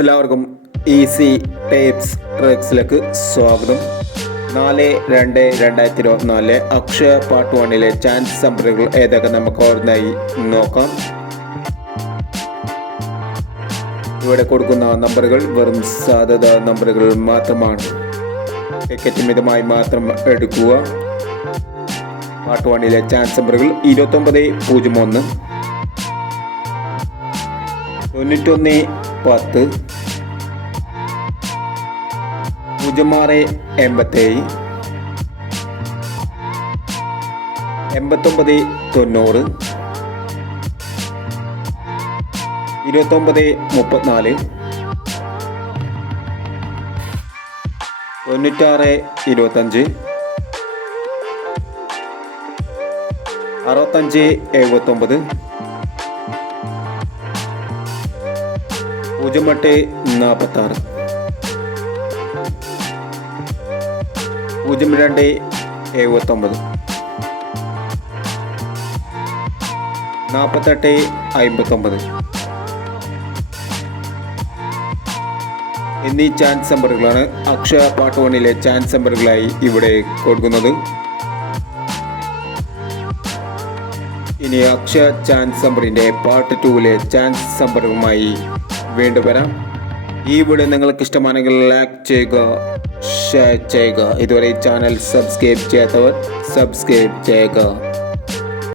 എല്ലാവർക്കും easy tapes ട്രിക്സിലേക്ക് സ്വാഗതം. 4/2/2024 Akshaya part 1 chance നമ്പറുകൾ ഏതൊക്കെ നമുക്ക് ഓർമ്മയായി നോക്കാം. ഇവിടെ കൊടുക്കുന്ന നമ്പറുകൾ വെറും സാധ്യത നമ്പറുകൾ മാത്രമാണ്. ടിക്കറ്റ് മിതമായി മാത്രം എടുക്കുക. പാർട്ട് 1 ചാൻസ് നമ്പറുകൾ 2901, 9110, 0687, 8990, 2934, 9625, 6579, 0846, 0279, 4859 എന്നീ ചാൻസ് നമ്പറുകളാണ് അക്ഷയ പാർട്ട് 1 ചാൻസ് നമ്പറുകളായി ഇവിടെ കൊടുക്കുന്നത്. ഇനി അക്ഷയ ചാൻസ് നമ്പറിൻ്റെ പാർട്ട് 2 ചാൻസ് നമ്പറുമായി വീണ്ടും വരാം. ഈ വീഡിയോ നിങ്ങൾക്ക് ഇഷ്ടമാണെങ്കിൽ ലൈക്ക് ചെയ്യുക, ഷെയർ ചെയ്യുക. ഇതുവരെ ഈ ചാനൽ സബ്സ്ക്രൈബ് ചെയ്യാത്തവർ സബ്സ്ക്രൈബ് ചെയ്യുക.